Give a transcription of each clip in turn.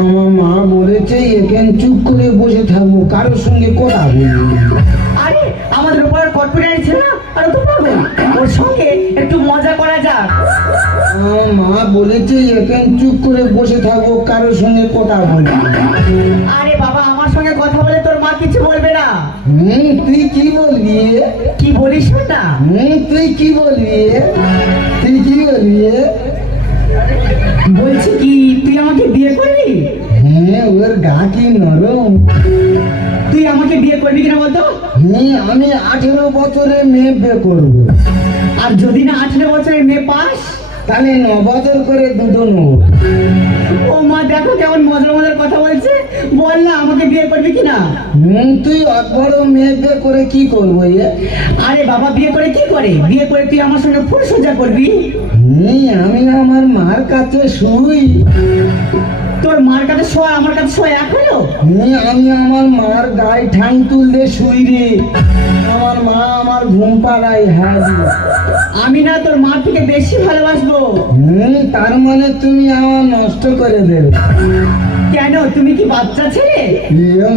আমার মা বলেছে এখানে চুপ করে বসে থাকবো, কারোর সঙ্গে কথা বলবো না। আরে আমাদের উপর কর্পোরেট ছিল না, আর তো পারবে ওর সঙ্গে একটু মজা করা যাক। আমার মা বলেছে এখানে চুপ করে বসে থাকবো, কারোর সঙ্গে কথা বলবো না। আরে বাবা, আমার সঙ্গে কথা বলে তোর মা কিছু বলবে না। তুই কি বলবি? কি বলিস না? তুই কি বলবি? তুই কি বলবি? বলছি কি, তুই আমাকে বিয়ে করবি? হ্যাঁ, ওর গা কি নরম। তুই আমাকে বিয়ে করবি কিনা বলতো? হ্যাঁ, আমি 18 বছরে মেয়ে বিয়ে করবো। আর যদি না 18 বছরের মেয়ে পাস, তাহলে 9 বছর করে দুটো নেবো। ও মা দেখো কেমন মজার মজার কথা বলছে। বল না, আমাকে বিয়ে করবি কিনা? তুই অত বড় মেয়ে বিয়ে করে কি করবো? আরে বাবা, বিয়ে করে কি করে? বিয়ে করে তুই আমার সঙ্গে ফুল সজ্জা করবি। আমি আমার মার কাছে শুই। তোর মার কাছে শোয়া আমার কাছে শোয়া এক হলো? আমি আমার মার গায়ে ঠাং তুললে শুই রে। আমার মা আমার ঘুম পাড়ায়। হ্যাঁ রে। আমি না তোর মার থেকে বেশি ভালোবাসবো। তার মানে তুমি আমার নষ্ট করে দেবে? কেন, তুমি কি বাচ্চা ছেলে?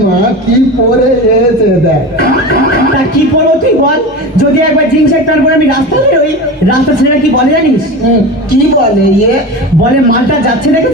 মা কি পরে এসে দেখ। তা কি পড়বো তুই বল? যদি একবার জিন্স এক প্যান্ট পরে আমি রাস্তা বেরোই, রাস্তা ছেলেরা কি বলে জানিস? কি বলে? বলে মালটা যাচ্ছে দেখেছিস?